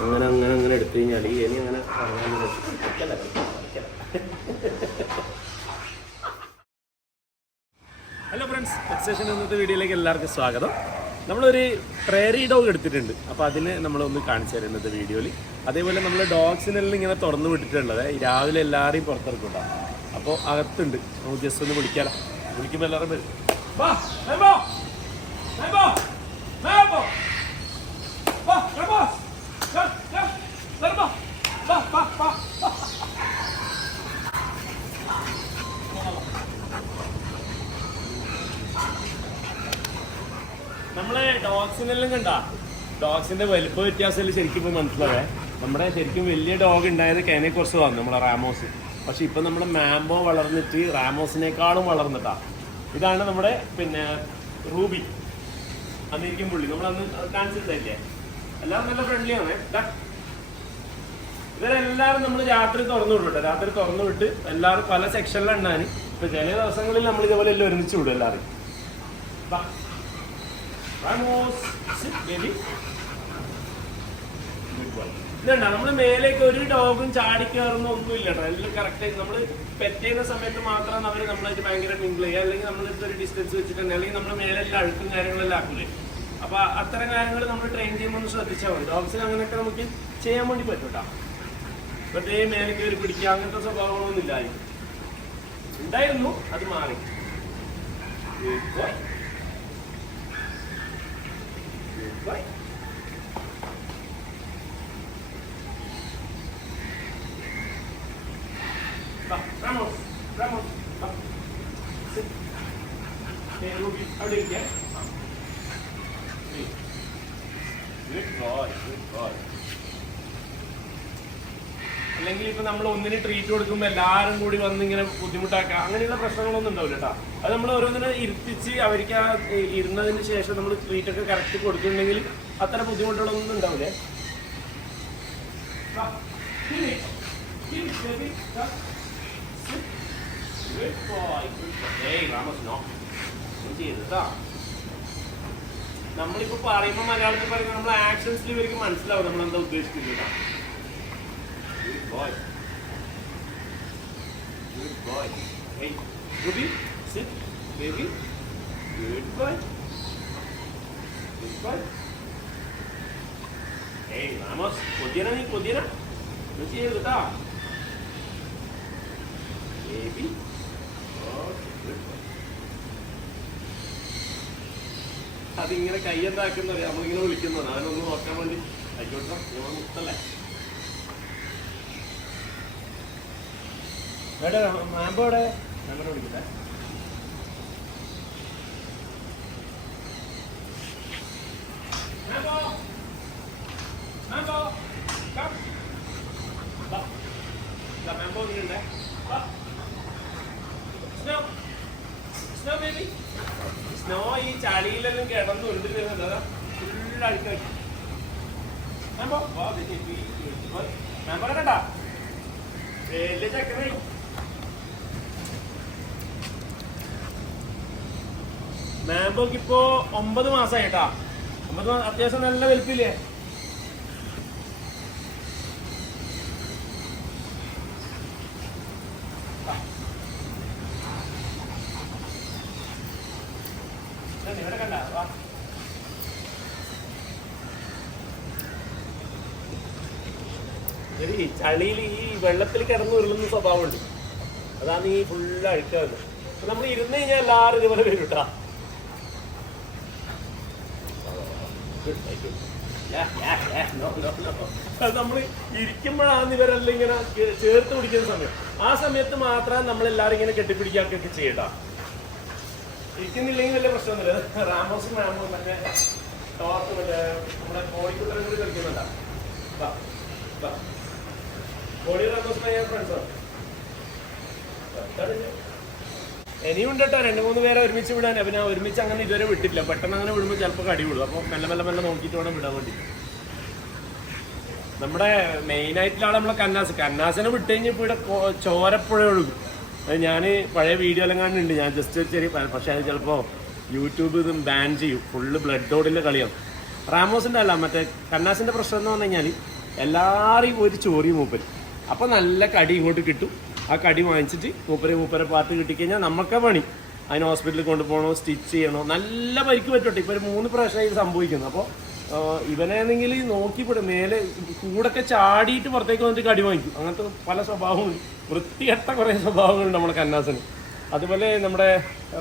അങ്ങനെ അങ്ങനെ അങ്ങനെ എടുത്തു കഴിഞ്ഞാൽ ഇനി അങ്ങനെ ഹലോ ഫ്രണ്ട്സ്, എക്സേഷൻ ഇന്നത്തെ വീഡിയോയിലേക്ക് എല്ലാവർക്കും സ്വാഗതം. നമ്മളൊരു പ്രേറി ഡോഗ് എടുത്തിട്ടുണ്ട്. അപ്പോൾ അതിന് നമ്മളൊന്ന് കാണിച്ചു തരാം ഇന്നത്തെ വീഡിയോയിൽ. അതേപോലെ നമ്മൾ ഡോഗ്സിനെല്ലാം ഇങ്ങനെ തുറന്നു വിട്ടിട്ടുള്ളത് രാവിലെ എല്ലാവരെയും പുറത്തിറക്കും. അപ്പോൾ അകത്തുണ്ട്, നമുക്ക് ജസ്റ്റ് ഒന്ന് വിളിക്കാലോ. വിളിക്കുമ്പോൾ എല്ലാവരും വരും. നമ്മളെ ഡോഗ്സിനെല്ലാം കണ്ട ഡോഗ്സിന്റെ വലിപ്പ വ്യത്യാസത്തിൽ ശരിക്കും ഇപ്പൊ മനസ്സിലാവേ. നമ്മുടെ ശരിക്കും വലിയ ഡോഗ് ഉണ്ടായത് കേനെ കുറച്ച് വന്നു, നമ്മളെ റാമോസ്. പക്ഷെ ഇപ്പൊ നമ്മുടെ മാംബോ വളർന്നിട്ട് റാമോസിനേക്കാളും വളർന്നിട്ടാ. ഇതാണ് നമ്മുടെ പിന്നെ റൂബി, അമേരിക്കൻ പുള്ളി. നമ്മളന്ന് കാണിച്ചിട്ടില്ലേ? എല്ലാവരും നല്ല ഫ്രണ്ട്ലിയാണ്. ഇവരെല്ലാവരും നമ്മൾ രാത്രി തുറന്നു വിട്ടു. രാത്രി തുറന്നു വിട്ട് എല്ലാവരും പല സെക്ഷനിലുണ്ടാണ്. ഇപ്പൊ ചില ദിവസങ്ങളിൽ നമ്മൾ ഇതുപോലെ എല്ലാം ഒരുമിച്ച് വിടും എല്ലാവരും. ഇതുണ്ടാ നമ്മള് മേലേക്ക് ഒരു ഡോഗും ചാടിക്കയറുന്ന ഒന്നുമില്ല കേട്ടോ. എല്ലാം കറക്റ്റ്. നമ്മൾ പെറ്റ് ചെയ്യുന്ന സമയത്ത് മാത്രമാണ് അവർ നമ്മളായിട്ട് ഭയങ്കര മിങ്കിൾ ചെയ്യുക. അല്ലെങ്കിൽ നമ്മളിപ്പോ ഒരു ഡിസ്റ്റൻസ് വെച്ചിട്ടുണ്ട്, അല്ലെങ്കിൽ നമ്മൾ മേലെല്ലാം അഴുക്കും കാര്യങ്ങളെല്ലാം ആക്കൂലേ. അപ്പൊ അത്തരം കാര്യങ്ങൾ നമ്മൾ ട്രെയിൻ ചെയ്യുമ്പോൾ ഒന്ന് ശ്രദ്ധിച്ചാൽ മതി. ഡോഗ്സിന് അങ്ങനെയൊക്കെ നമുക്ക് ചെയ്യാൻ വേണ്ടി പറ്റും കേട്ടോ. ഇപ്പത്തേ മേലേക്ക് ഒരു പിടിക്കുക അങ്ങനത്തെ സ്വഭാവങ്ങളൊന്നും ഇല്ലായിരിക്കും. ഉണ്ടായിരുന്നു, അത് മാറി. അല്ലെങ്കിൽ ഇപ്പൊ നമ്മൾ ഒന്നിന് ട്രീറ്റ് കൊടുക്കുമ്പോൾ എല്ലാവരും കൂടി വന്ന് ഇങ്ങനെ ബുദ്ധിമുട്ടാക്കുക, അങ്ങനെയുള്ള പ്രശ്നങ്ങളൊന്നും ഉണ്ടാവില്ല കേട്ടോ. അത് നമ്മൾ ഓരോന്നിനെ ഇരുത്തിച്ച് അവർക്ക് ആ ഇരുന്നതിന് ശേഷം നമ്മൾ ട്രീറ്റ് ഒക്കെ കറക്റ്റ് കൊടുക്കുന്നുണ്ടെങ്കിൽ അത്ര ബുദ്ധിമുട്ടുകളൊന്നും ഉണ്ടാവില്ലേ. നമ്മളിപ്പോ പറയുമ്പോ മലയാളത്തിൽ പറയുമ്പോൾ നമ്മൾ ആക്ഷൻസിൽ ഇവർക്ക് മനസ്സിലാവും നമ്മൾ എന്താ ഉദ്ദേശിക്കുന്നത്. Good boy. Good boy. Hey, Ruby, sit, baby. Good boy. Good boy. Hey, vamos. Podían ni podían. No sirve, ¿verdad? Baby. Oh, good boy. അതിങ്ങനെ കയ്യെന്താക്കുന്നത് നമ്മളിങ്ങനെ വിളിക്കുന്നതാണ്. അതിനൊന്ന് നോക്കാൻ വേണ്ടി ആയിക്കോട്ടെ. നമ്മൾ മുത്തല്ലേ. എവിടെ മാമ്പോടെ ഞങ്ങളെ വിളിക്കട്ടെ. മാമ്പോ ഇങ്ങനെ സ്നോ ഈ ചളിയിലെല്ലാം കിടന്നു കൊണ്ടിരുന്നത് ഫുൾ അഴുക്കാക്കി. മാമ്പോ മാമ്പോടെ കണ്ടാ വലിയ ചക്കനായി. മാംബോക്ക് ഇപ്പോ 9 മാസമായിട്ടാ. 9 മാസം അത്യാവശ്യം നല്ല വലുപ്പില്ലേ. ഇവിടെ കണ്ട ചളിയിൽ ഈ വെള്ളത്തിൽ കിടന്നു ഉരുളുന്ന സ്വഭാവമുണ്ട്. അതാണ് ഈ ഫുള്ള് അഴുക്കാവുന്നത്. അപ്പൊ നമ്മൾ ഇരുന്ന് കഴിഞ്ഞാൽ എല്ലാവരും ഇതുപോലെ വരും കേട്ടാ. നമ്മൾ ഇരിക്കുമ്പോഴാണ് ഇവരെല്ലാം ഇങ്ങനെ ചേർത്ത് പിടിക്കുന്ന സമയം. ആ സമയത്ത് മാത്രം നമ്മളെല്ലാരും ഇങ്ങനെ കെട്ടിപ്പിടിക്കാക്കൊക്കെ ചെയ്യട്ടാ. ഇരിക്കുന്നില്ലെങ്കിൽ വലിയ പ്രശ്നമൊന്നുമില്ല. റാമോസും മാമോ മറ്റേ ടോർത്ത് മറ്റേ നമ്മുടെ കോഴിക്കുട്ടനും കൂടി കളിക്കുന്നുണ്ടാ. കോഴി റാമോസ് ഫ്രണ്ട്സാണ്. ഇനിയും ഉണ്ട് കേട്ടോ 2-3 പേരെ ഒരുമിച്ച് വിടാൻ. പിന്നെ ഒരുമിച്ച് അങ്ങനെ ഇതുവരെ വിട്ടിട്ടില്ല. പെട്ടെന്ന് അങ്ങനെ വിടുമ്പോൾ ചിലപ്പോൾ കടി വിടും. അപ്പോൾ മെല്ലെ മെല്ലെ മെല്ലെ നോക്കിയിട്ട് വേണം വിടാൻ വേണ്ടി. നമ്മുടെ മെയിനായിട്ടുള്ള ആളെ നമ്മളെ കന്നാസിനെ വിട്ട് കഴിഞ്ഞാൽ ഇപ്പോൾ ഇവിടെ ചോരപ്പുഴ ഒഴുകും. അത് ഞാൻ പഴയ വീഡിയോ എല്ലാം കാണുന്നുണ്ട്. ഞാൻ ജസ്റ്റ് ചെറിയ പക്ഷേ അത് ചിലപ്പോൾ യൂട്യൂബ് ഇതും ബാൻ ചെയ്യും. ഫുള്ള് ബ്ലഡ് ഓടിൻ്റെ കളിയാണ്. റാമോസിൻ്റെ അല്ല, മറ്റേ കന്നാസിൻ്റെ പ്രശ്നം എന്ന് പറഞ്ഞു കഴിഞ്ഞാൽ എല്ലാവരെയും ഒരു ചോറി മൂപ്പര്. അപ്പോൾ നല്ല കടി ഇങ്ങോട്ട് കിട്ടും. ആ കടി വാങ്ങിച്ചിട്ട് മൂപ്പരെ പാർട്ട് കിട്ടിക്കഴിഞ്ഞാൽ നമുക്കാ പണി. അതിന് ഹോസ്പിറ്റലിൽ കൊണ്ടുപോകണോ, സ്റ്റിച്ച് ചെയ്യണോ, നല്ല പരിക്ക് പറ്റട്ടെ. ഇപ്പോൾ ഒരു 3 പ്രാവശ്യമായി ഇത് സംഭവിക്കുന്നു. അപ്പോൾ ഇവനാണെങ്കിൽ നോക്കിപ്പെടും, മേലെ കൂടൊക്കെ ചാടിയിട്ട് പുറത്തേക്ക് വന്നിട്ട് കടി വാങ്ങിക്കും. അങ്ങനത്തെ പല സ്വഭാവമുണ്ട്, വൃത്തികെട്ട കുറേ സ്വഭാവങ്ങളുണ്ട് നമ്മുടെ കന്നാസിന്. അതുപോലെ നമ്മുടെ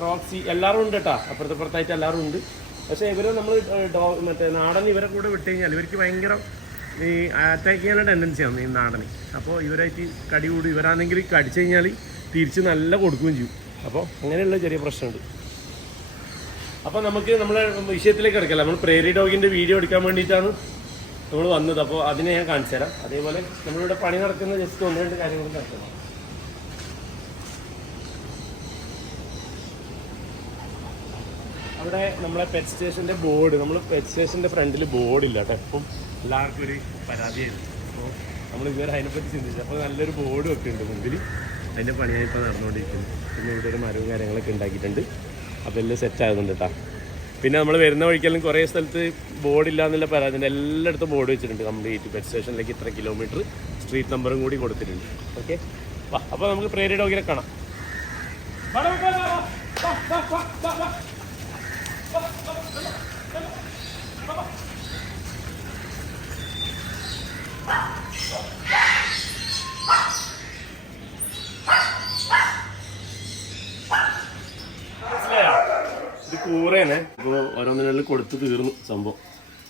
റോക്സി എല്ലാവരും ഉണ്ട് കേട്ടോ, അപ്പുറത്തായിട്ട് എല്ലാവരും ഉണ്ട്. പക്ഷേ ഇവർ നമ്മൾ മറ്റേ നാടൻ ഇവരെ കൂടെ വിട്ട് കഴിഞ്ഞാൽ ഇവർക്ക് ഭയങ്കര ഈ അറ്റാക്ക് ചെയ്യാനുള്ള ടെൻഡൻസിയാണ് ഈ നാടന്. അപ്പോൾ ഇവരായിട്ട് കടി കൂടും. ഇവരാണെങ്കിൽ കടിച്ചു കഴിഞ്ഞാൽ തിരിച്ച് നല്ല കൊടുക്കുകയും ചെയ്യും. അപ്പോൾ അങ്ങനെയുള്ള ചെറിയ പ്രശ്നമുണ്ട്. അപ്പോൾ നമുക്ക് നമ്മളെ വിഷയത്തിലേക്ക് കിടക്കല്ല. നമ്മൾ പ്രേരി ഡോഗിൻ്റെ വീഡിയോ എടുക്കാൻ വേണ്ടിയിട്ടാണ് നമ്മൾ വന്നത്. അപ്പോൾ അതിനെ ഞാൻ കാണിച്ചു തരാം. അതേപോലെ നമ്മളിവിടെ പണി നടക്കുന്ന ജസ്റ്റ് 1-2 കാര്യങ്ങൾ നടത്തണം. അവിടെ നമ്മളെ പെറ്റ് സ്റ്റേഷൻ്റെ ബോർഡ്, നമ്മൾ പെറ്റ് സ്റ്റേഷൻ്റെ ഫ്രണ്ടിൽ ബോർഡില്ല കേട്ടോ. ഇപ്പം എല്ലാവർക്കും ഒരു പരാതിയായിരുന്നു. അപ്പോൾ നമ്മൾ ഇതുവരെ അതിനെപ്പറ്റി ചിന്തിച്ചു. അപ്പോൾ നല്ലൊരു ബോർഡ് വെക്കുന്നുണ്ട് മുമ്പിൽ. അതിൻ്റെ പണിയാണ് ഇപ്പോൾ നടന്നുകൊണ്ടിരിക്കുന്നത്. പിന്നെ ഇവിടെ ഒരു മരവും കാര്യങ്ങളൊക്കെ ഉണ്ടാക്കിയിട്ടുണ്ട്. അപ്പോൾ എല്ലാം സെറ്റ് ആകുന്നുണ്ട് കേട്ടോ. പിന്നെ നമ്മൾ വരുന്ന വഴിക്കെല്ലാം കുറേ സ്ഥലത്ത് ബോർഡില്ല എന്നുള്ള പരാതിയുണ്ട്. എല്ലായിടത്തും ബോർഡ് വെച്ചിട്ടുണ്ട്. കംപ്ലീറ്റ് പെറ്റ് സ്റ്റേഷനിലേക്ക് ഇത്ര കിലോമീറ്റർ, സ്ട്രീറ്റ് നമ്പറും കൂടി കൊടുത്തിട്ടുണ്ട്. ഓക്കെ, അപ്പോൾ നമുക്ക് പ്രേരി ഡോഗിനെ കാണാം. ഇത് കൂറേനെ. ഇപ്പോൾ ഓരോന്നിനും കൊടുത്ത് തീർന്നു സംഭവം.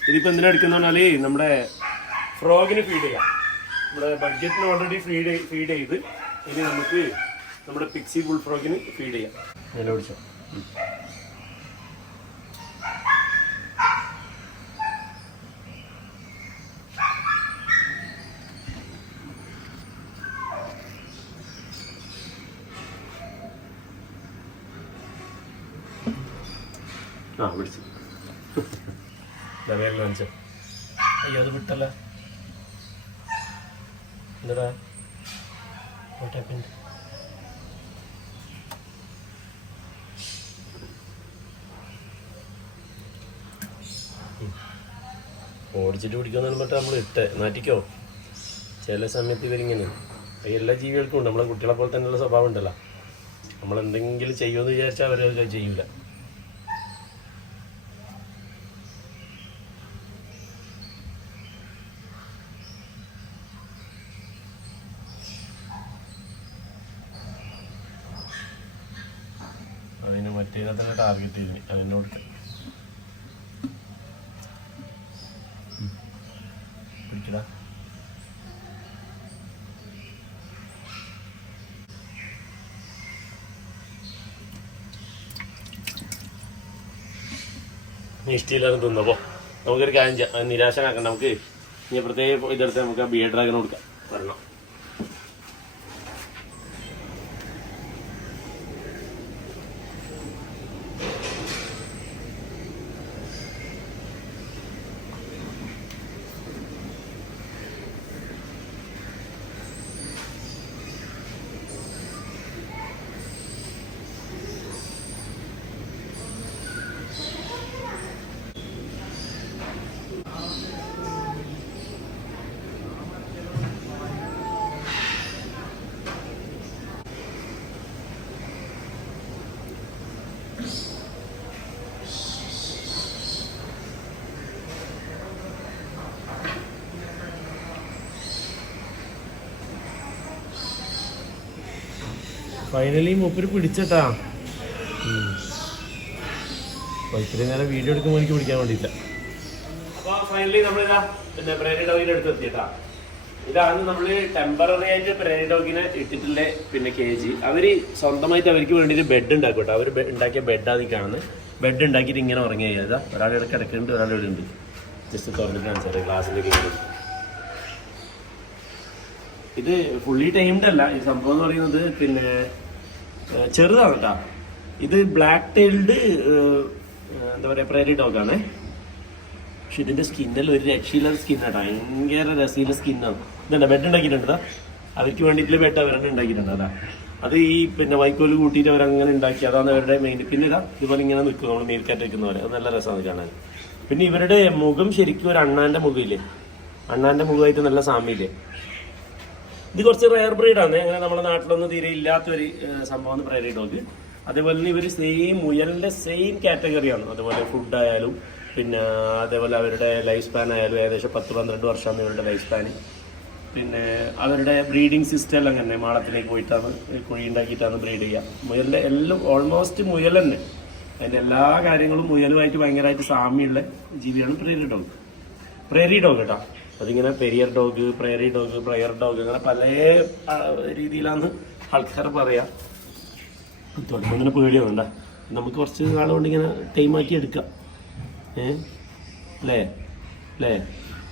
ഇതിപ്പോൾ എന്തിനാ എടുക്കുന്ന പറഞ്ഞാൽ നമ്മുടെ ഫ്രോഗിന് ഫീഡ് ചെയ്യാം. നമ്മുടെ ബഡ്ജറ്റിന് ഓൾറെഡി ഫീഡ് ചെയ്ത് ഇനി നമുക്ക് നമ്മുടെ പിക്സി ബുൾ ഫ്രോഗിന് ഫീഡ് ചെയ്യാം. അതിനെ പിടിച്ചോ. ആ പിടിച്ചു. വേറെ കാണിച്ചോ. അയ്യോ അത് വിട്ടല്ല. എന്താ ഓടിച്ചിട്ട് പിടിക്കുമെന്നാണ് മറ്റേ നമ്മൾ നാറ്റിക്കോ. ചില സമയത്ത് ഇവരിങ്ങനെ എല്ലാ ജീവികൾക്കും ഉണ്ട്. നമ്മളെ കുട്ടികളെ പോലെ തന്നെയുള്ള സ്വഭാവം ഉണ്ടല്ലോ. നമ്മളെന്തെങ്കിലും ചെയ്യുമെന്ന് വിചാരിച്ചാൽ അവരത് ചെയ്യൂല. അതിന് മറ്റേതാ തന്നെ ടാർഗറ്റ് ചെയ്തിന് അതിനോട് പിടിക്കടാ. ഇഷ്ടമില്ലാതെ തിന്നപ്പോ നമുക്കൊരു കാര്യം ചെയ്യാം. നിരാശനാക്കണം. നമുക്ക് ഇനി പ്രത്യേക ഇതെടുത്ത് നമുക്ക് ആ ബിയർ ഡ്രാഗൺ കൊടുക്കാം. വരണം. ഫൈനലി മൂപ്പര് പിടിച്ചട്ടാ. അപ്പോൾ ഇത്രയും നേരം വീഡിയോ എടുക്കുമ്പോൾ എനിക്ക് പിടിക്കാൻ വേണ്ടിയില്ല. അപ്പോൾ ഫൈനലി നമ്മളിതാ പിന്നെ പ്രേരി ഡോഗിനെ എടുത്തെത്തിയിട്ടാ. ഇതാണ് നമ്മൾ ടെമ്പററി ആയിട്ട് പ്രേരി ഡോഗിനെ ഇട്ടിട്ടുള്ള പിന്നെ കേജ്. അവർ സ്വന്തമായിട്ട് അവർക്ക് വേണ്ടിയിട്ട് ബെഡ് ഉണ്ടാക്കും കേട്ടോ. അവർ ഉണ്ടാക്കിയ ബെഡാണ് ഈ കാണുന്നത്. ബെഡ് ഉണ്ടാക്കിയിട്ട് ഇങ്ങനെ ഉറങ്ങി കഴിയാതാ. ഒരാളുടെ കിടക്കുന്നുണ്ട്, ഒരാളുടെ ഇവിടെ ഉണ്ട്. ജസ്റ്റ് തുറന്നിട്ട് കാണിച്ചാൽ ഗ്ലാസ്സിലേക്ക്. ഇത് ഫുള്ളി ടൈംഡ് അല്ല ഈ സംഭവം എന്ന് പറയുന്നത്. പിന്നെ ചെറുതാണ് കേട്ടോ. ഇത് ബ്ലാക്ക് ടൈൽഡ് എന്താ പറയുക പ്രേരി ഡോഗാണ്. പക്ഷെ ഇതിന്റെ സ്കിന്നിൽ ഒരു രക്ഷയില്ലാത്ത സ്കിന്നാട്ടോ. ഭയങ്കര രസീല സ്കിന്നാണ്. ഇതുണ്ട് ബെഡ് ഉണ്ടാക്കിയിട്ടുണ്ടാ. അവർക്ക് വേണ്ടിയിട്ടുള്ള ബെഡ് അവരെന്നെ ഉണ്ടാക്കിയിട്ടുണ്ട്. അതാ അത് ഈ പിന്നെ വൈക്കോല് കൂട്ടിയിട്ട് അവരങ്ങനെ ഉണ്ടാക്കി, അതാണ് അവരുടെ മെയിൻ. പിന്നെ ഇതുപോലെ ഇങ്ങനെ നിൽക്കും നമ്മൾ മീൽക്കാറ്റ് വെക്കുന്നവരെ, അത് നല്ല രസമാണ് കാണാൻ. പിന്നെ ഇവരുടെ മുഖം ശരിക്കും ഒരു അണ്ണാന്റെ മുഖമില്ലേ, അണ്ണാന്റെ മുഖമായിട്ട് നല്ല സാമ്യമില്ലേ. ഇത് കുറച്ച് റെയർ ബ്രീഡാണ്, അങ്ങനെ നമ്മുടെ നാട്ടിലൊന്നും തീരെ ഇല്ലാത്തൊരു സംഭവമാണ് പ്രൈറി ഡോഗ്. അതേപോലെ തന്നെ ഇവർ സെയിം മുയലിന്റെ സെയിം കാറ്റഗറിയാണ്. അതുപോലെ ഫുഡായാലും പിന്നെ അതേപോലെ അവരുടെ ലൈഫ് സ്പാൻ ആയാലും ഏകദേശം 10-12 വർഷമാണ് ഇവരുടെ ലൈഫ് സ്പാൻ. പിന്നെ അവരുടെ ബ്രീഡിങ് സിസ്റ്റം എല്ലാം തന്നെ മാളത്തിലേക്ക് പോയിട്ടാണ് കുഴി ഉണ്ടാക്കിയിട്ടാണ് ബ്രീഡ് ചെയ്യുക. മുയലിൻ്റെ എല്ലാം ഓൾമോസ്റ്റ് മുയൽ തന്നെ, അതിൻ്റെ എല്ലാ കാര്യങ്ങളും മുയലുമായിട്ട് ഭയങ്കരമായിട്ട് സാമ്യമുള്ള ജീവിയാണ് പ്രേറി ഡോഗ്. പ്രേറി ഡോഗ് കേട്ടോ, അതിങ്ങനെ പെരിയർ dog, prairie dog, prayer dog, അങ്ങനെ പല രീതിയിലാണ് ആൾക്കാർ പറയാം. തുടങ്ങുമ്പോൾ ഇങ്ങനെ പേടിയാവുന്നുണ്ട, നമുക്ക് കുറച്ച് നാൾ കൊണ്ട് ഇങ്ങനെ ടൈമാക്കി എടുക്കാം. അല്ലേ അല്ലേ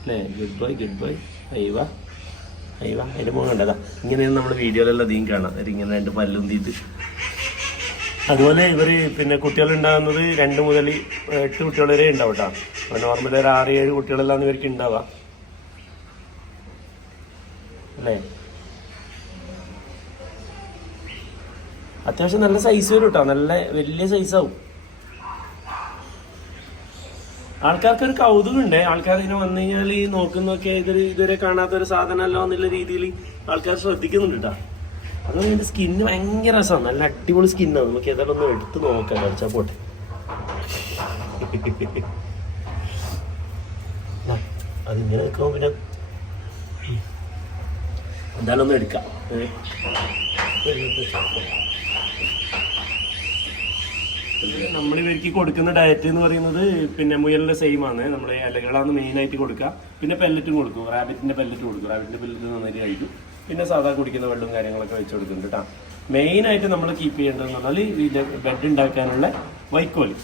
അല്ലേ? Goodbye goodbye. അയ്യവാ അയ്യവാ, അതിൻ്റെ മുഖം കണ്ടതാ. ഇങ്ങനെയാണ് നമ്മുടെ വീഡിയോയിലെല്ലാം അധികം കാണാം, അവരിങ്ങനെ 2 പല്ലും തീറ്റ്. അതുപോലെ ഇവർ പിന്നെ കുട്ടികളുണ്ടാകുന്നത് 2 മുതൽ 8 കുട്ടികൾ വരെ ഉണ്ടാവും കേട്ടോ. അപ്പോൾ നോർമലി ഒരു 6-7 കുട്ടികളെല്ലാം ഇവർക്ക് ഉണ്ടാവുക അല്ലേ. അത്യാവശ്യം നല്ല സൈസ് വരും കേട്ടോ, നല്ല വലിയ സൈസാവും. ആൾക്കാർക്കൊരു കൗതുകമുണ്ട്, ആൾക്കാർ ഇങ്ങനെ വന്നു കഴിഞ്ഞാൽ ഈ നോക്കുന്നൊക്കെ ഇതുവരെ കാണാത്തൊരു സാധനമല്ലോ എന്നുള്ള രീതിയിൽ ആൾക്കാർ ശ്രദ്ധിക്കുന്നുണ്ട് കേട്ടോ. അതുകൊണ്ട് ഇതിൻ്റെ സ്കിന്ന് ഭയങ്കര രസമാണ്, നല്ല അടിപൊളി സ്കിന്നാണ്. നമുക്ക് ഏതായാലും ഒന്ന് എടുത്ത് നോക്കാം, കളിച്ചാൽ പോട്ടെ. അതിങ്ങനെ നിൽക്കുമ്പോൾ പിന്നെ എന്തായാലും ഒന്ന് എടുക്കാം. നമ്മളിവർക്ക് കൊടുക്കുന്ന ഡയറ്റ് എന്ന് പറയുന്നത് പിന്നെ മുയലിൻ്റെ സെയിം ആണ്. നമ്മൾ ഇലകളാണ് മെയിനായിട്ട് കൊടുക്കുക. പിന്നെ പെല്ലറ്റും കൊടുക്കും, റാബിറ്റിൻ്റെ പെല്ലറ്റ് കൊടുക്കും. റാബിറ്റിൻ്റെ പെല്ലറ്റ് നന്നായിട്ട് കഴിക്കും. പിന്നെ സാധാ കുടിക്കുന്ന വെള്ളവും കാര്യങ്ങളൊക്കെ വെച്ച് കൊടുക്കുന്നുണ്ട് കേട്ടോ. മെയിനായിട്ട് നമ്മൾ കീപ്പ് ചെയ്യേണ്ടതെന്ന് പറഞ്ഞാൽ ഈ ബെഡ് ഉണ്ടാക്കാനുള്ള വൈക്കോല്.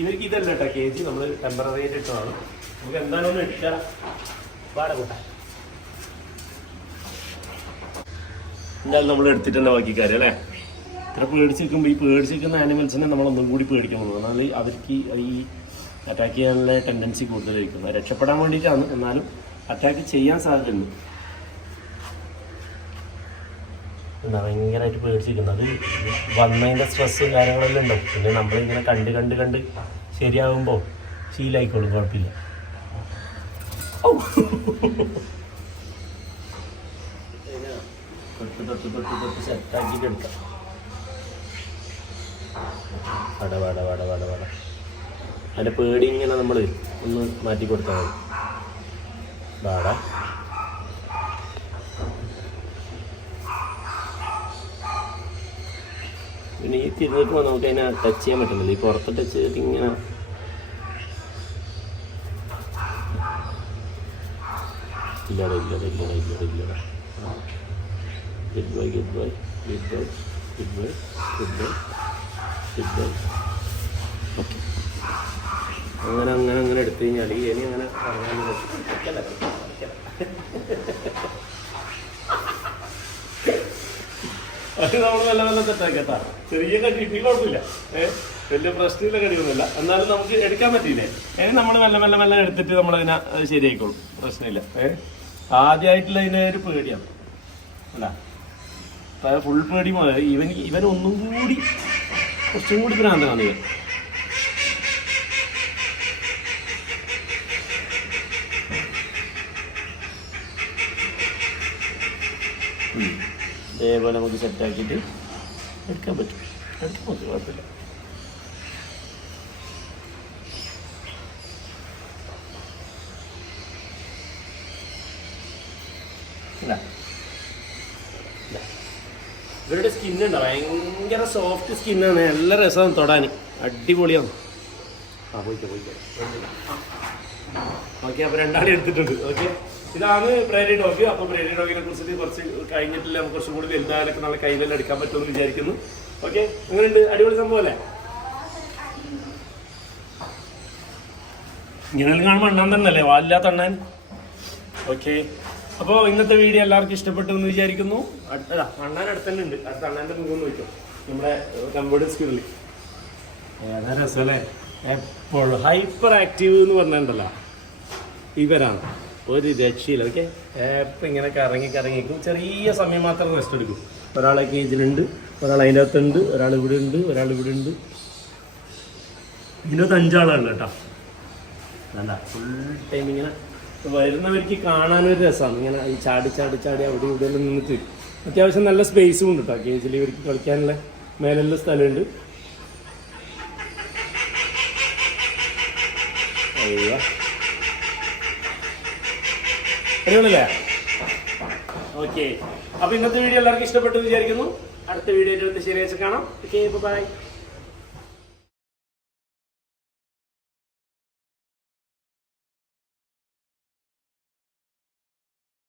ഇവർക്ക് ഇതല്ല കേട്ടോ KG, നമ്മൾ ടെമ്പററി ആയിട്ട് ഇട്ടതാണ്. നമുക്ക് എന്തായാലും ഒന്ന് എടുക്കാം. പാടകൂട്ടാ എന്തായാലും നമ്മൾ എടുത്തിട്ട് തന്നെ ബാക്കി കാര്യം അല്ലേ. ഇത്ര പേടിച്ചിരിക്കുമ്പോൾ ഈ പേടിച്ചിരിക്കുന്ന ആനിമൽസിനെ നമ്മളൊന്നും കൂടി പേടിക്കാൻ പോകുന്നു. എന്നാൽ അവർക്ക് ഈ അറ്റാക്ക് ചെയ്യാനുള്ള ടെൻഡൻസി കൂടുതലായിരിക്കും. രക്ഷപ്പെടാൻ വേണ്ടിയിട്ടാണ്, എന്നാലും അറ്റാക്ക് ചെയ്യാൻ സാധ്യതയുണ്ട്. എന്താ ഭയങ്കരമായിട്ട് പേടിച്ചിരിക്കുന്നത്, അത് വന്നതിൻ്റെ സ്ട്രെസ്സും കാര്യങ്ങളെല്ലാം ഉണ്ടാവും. പിന്നെ നമ്മളിങ്ങനെ കണ്ട് ശരിയാകുമ്പോൾ ശീലമായിക്കോളും, കുഴപ്പമില്ല. തൊട്ട് സെറ്റാക്കിയിട്ട് എടുക്കാം. വട അതിൻ്റെ പേടി ഇങ്ങനെ നമ്മൾ ഒന്ന് മാറ്റി കൊടുത്താൽ മതി. വാട പിന്നെ ഈ തിരിഞ്ഞിട്ട് നമുക്ക് അതിനെ ടച്ച് ചെയ്യാൻ പറ്റുന്നില്ല. ഈ പുറത്ത് ടച്ച് ചെയ്തിട്ട് ഇങ്ങനെ ഇല്ലടാ. Good bye goodbye goodbye goodbye goodbye good bye. Okay, അങ്ങനെ എടുത്തു കഴിഞ്ഞാൽ ഇനി അങ്ങനെ അത് നമ്മൾ നല്ല തെറ്റാക്കി കേട്ടാ. ചെറിയ കട്ടിട്ട് കുഴപ്പമില്ല, വലിയ പ്രശ്നമില്ല, കടിയൊന്നുമില്ല. എന്നാലും നമുക്ക് എടുക്കാൻ പറ്റിയില്ലേ. ഇനി നമ്മൾ മെല്ലെ എടുത്തിട്ട് നമ്മളതിനെ ശരിയായിക്കോളും, പ്രശ്നമില്ല. ആദ്യമായിട്ടുള്ള ഇതിനെ ഒരു പേടിയാണ് അല്ല, ഫുൾ പേടി പോലെ. ഇവൻ ഒന്നും കൂടി കുറച്ചും കൂടി ഭ്രാന്തനാണ് ഇവൻ. ഇതേപോലെ നമുക്ക് സെറ്റാക്കിയിട്ട് എടുക്കാൻ പറ്റും. എടുക്കാൻ പറ്റും, കുഴപ്പമില്ല. ഇവരുടെ സ്കിന്നുണ്ടോ ഭയങ്കര സോഫ്റ്റ് സ്കിന്നാണ്, നല്ല രസമാണ് തൊടാൻ, അടിപൊളിയാണ്. പോയിക്കോ. ഓക്കെ, അപ്പോൾ 2 ആളെ എടുത്തിട്ടുണ്ട്. ഓക്കെ, ഇതാണ് പ്രേരി ഡോഗ്. അപ്പോൾ പ്രേരി ഡോഗിനെ കുറിച്ചിട്ട് കുറച്ച് കഴിഞ്ഞിട്ടില്ല, നമുക്ക് കുറച്ചും കൂടി വലുതായാലൊക്കെ നാളെ കൈവെല്ലാം എടുക്കാൻ പറ്റുമെന്ന് വിചാരിക്കുന്നു. ഓക്കെ, അങ്ങനെയുണ്ട്, അടിപൊളി സംഭവം അല്ലേ. ഇങ്ങനെ കാണുമ്പോൾ അണ്ണാൻ തന്നെയല്ലേ, വാലില്ലാത്ത അണ്ണാൻ. ഓക്കെ, അപ്പോൾ ഇന്നത്തെ വീഡിയോ എല്ലാവർക്കും ഇഷ്ടപ്പെട്ടു എന്ന് വിചാരിക്കുന്നു. അണ്ണാൻ അടുത്ത് തന്നെ ഉണ്ട്, അടുത്ത അണ്ണാൻ്റെ മുഖം നോക്കും നമ്മുടെ കമ്പ്യൂട്ടർ സ്ക്രീനിൽ. ഏതാ രസമല്ലേ, എപ്പോഴും ഹൈപ്പർ ആക്റ്റീവ് എന്ന് പറഞ്ഞിട്ടുണ്ടല്ലോ, ഇവരാണ്. ഒരു രക്ഷയില്ല. ഓക്കെ, എപ്പോൾ ഇങ്ങനെ കറങ്ങിക്കും, ചെറിയ സമയം മാത്രം റെസ്റ്റ് എടുക്കും. ഒരാളെ കേജിലുണ്ട്, ഒരാൾ അതിൻ്റെ അകത്തുണ്ട്, ഒരാൾ ഇവിടെ ഉണ്ട്, ഒരാൾ ഇവിടെ ഉണ്ട്. ഇതിനകത്ത് 5 ആളുകൾ കേട്ടോ. വേണ്ട, ഫുൾ ടൈം ഇങ്ങനെ വരുന്നവർക്ക് കാണാനൊരു രസമാണ്. ഇങ്ങനെ ഈ ചാടി ചാടി ചാടി അവിടെ ഇവിടെ എല്ലാം നിന്നിട്ട് അത്യാവശ്യം നല്ല സ്പേസും ഉണ്ട് കേട്ടോ. കേജിൽ ഇവർക്ക് കളിക്കാനുള്ള മേലെല്ലാം സ്ഥലമുണ്ട്. അടിപൊളിയല്ലേ? ഓക്കെ, അപ്പൊ ഇന്നത്തെ വീഡിയോ എല്ലാവർക്കും ഇഷ്ടപ്പെട്ടു വിചാരിക്കുന്നു. അടുത്ത വീഡിയോ ശനിയാഴ്ച കാണാം. Okay, by.